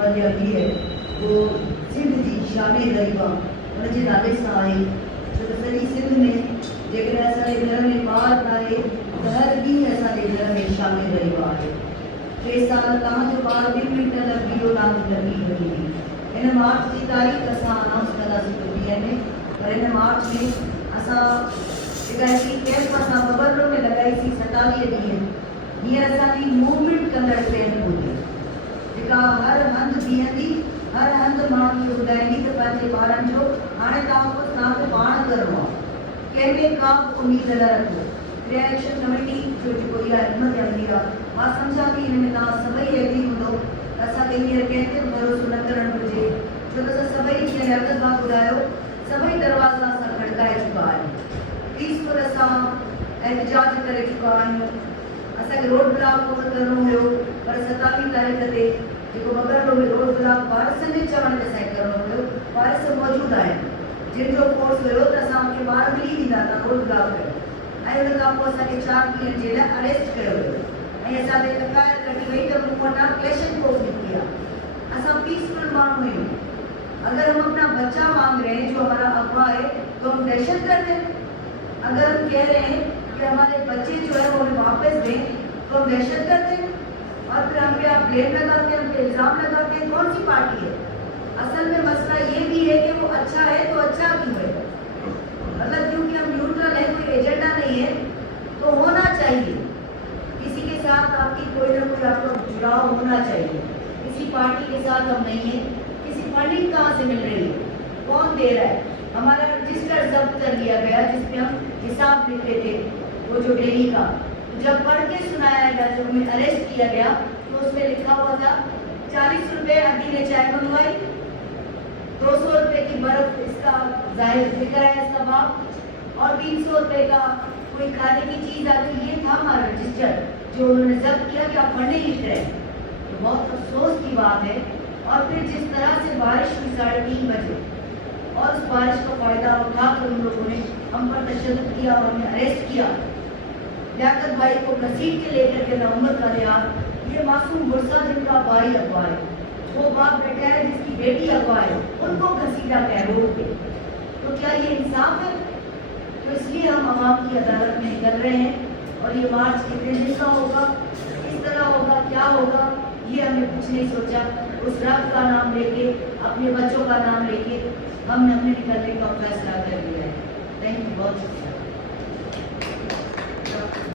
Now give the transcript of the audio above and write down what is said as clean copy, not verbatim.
मर्यादी है वो सिंध जी शामी गरीबा उन जे नाले सां आहे छो त सॼी सिंध में जेकॾहिं असांजे घर में ॿार न आहे त हर ॾींहुं असांजे घर में शामी गरीबा आहे। 3 साल तव्हांजो ॿार 2 मिंट लाइ वीडियो रांदि लॻी वई हुई। हिन मार्च जी तारीख़ असां अनाउंस कंदासीं कुझु ॾींहं में, पर हिन मार्च में असां जेका हिकिड़ी कैंप असां बबरलो में लॻाईसीं 27 ॾींहं। हींअर असांजी मूवमेंट कंदड़ ट्रेन हूंदी जेका हर हंधि बीहंदी, हर हंधि माण्हुनि खे ॿुधाईंदी त पंहिंजे ॿारनि जो हाणे तव्हांखे पाण करिणो आहे, कंहिंमें का बि उमेद न रखो। क्रिया एक्शन कमेटी जो जेको इहा हिमत अमली आहे, मां सम्झां थी हिन में तव्हां सभई एग्री हूंदो त असांखे हींअर कंहिं ते बि भरोसो न करणु घुरिजे, छो त असां सभई जीअं लियाकत भाउ ॿुधायो सभई दरवाज़ा असां खड़काए चुका आहियूं, पीसफुल असां एहतजाज करे चुका आहियूं। असांखे रोड ब्लॉक कोन करिणो हुयो, पर 27 तारीख़ ते जेको बबरलो में रोड ब्लॉक वारिसनि जे चवण ते असांखे करिणो हुयो, वारिस मौजूदु आहिनि जिन जो फोर्स हुयो त असांखे ॿार मिली वेंदा था रोड ब्लॉक कयो, ऐं उन खां पोइ असांखे 4 ॾींहंनि जे लाइ अरेस्ट कयो वियो ऐं असां ते FIR कढी वई त मूं वटां क्लेशन कोर्ट निकिती आहे। असां पीसफुल माण्हू आहियूं। अगर हम अपना बच्चा मांग रहे हैं जो हमारा अगवा है तो हम दहशत करते हैं। अगर हम कह रहे हैं कि हमारे बच्चे जो है वो हमें वापस दें तो हम दहशत करते हैं और फिर हम पे आप ब्लेम लगाते हैं, हम पे इल्ज़ाम लगाते हैं। कौन सी पार्टी है? असल में मसला ये भी है कि वो अच्छा है तो अच्छा क्यों है, मतलब क्योंकि हम न्यूट्रल है, कोई एजेंडा नहीं है तो होना चाहिए। किसी के साथ आपकी कोई ना कोई आपका जुड़ाव होना चाहिए। किसी पार्टी के साथ हम नहीं है। किसी फंडिंग कहाँ से मिल रही है, कौन दे रहा है? हमारा रजिस्टर जब्त कर लिया गया जिसमें हम हिसाब लिखते थे वो जो डेली का, जब पढ़ के सुनाया गया, जब हमें अरेस्ट किया गया तो उसमें लिखा हुआ था 40 रुपये आदि ने चाय मंगवाई, 200 रुपये की बर्फ इसका जाहिर फिक्र है इसका भाव, और 300 रुपये का कोई खाने की चीज़ आ गई। ये था हमारा रजिस्टर जो उन्होंने जब्त किया कि आप फंडिंग लिख रहे हैं। तो बहुत अफसोस की बात है। और फिर जिस तरह से बारिश हुई 3:30 बजे और उस बारिश का फायदा उठाकर उन लोगों ने हम पर तशद्दुद किया और हमें अरेस्ट किया। लियाकत भाई को घसीट के लेकर के नवंबर का लिहाज, ये मासूम गुरसा जिनका भाई अगवा है, वो बाप बैठा है जिसकी बेटी अगवा है, उनको घसीटा गया रोड पे। तो क्या ये इंसाफ है? तो इसलिए हम आवाम की अदालत में कर रहे हैं और ये मार्च कितने दिन का होगा, किस तरह होगा, क्या होगा, ये हमने कुछ नहीं सोचा। उस रब का नाम लेके, अपने बच्चों का नाम लेके हमने निकलने का फैसला कर लिया है। थैंक यू, बहुत शुक्रिया।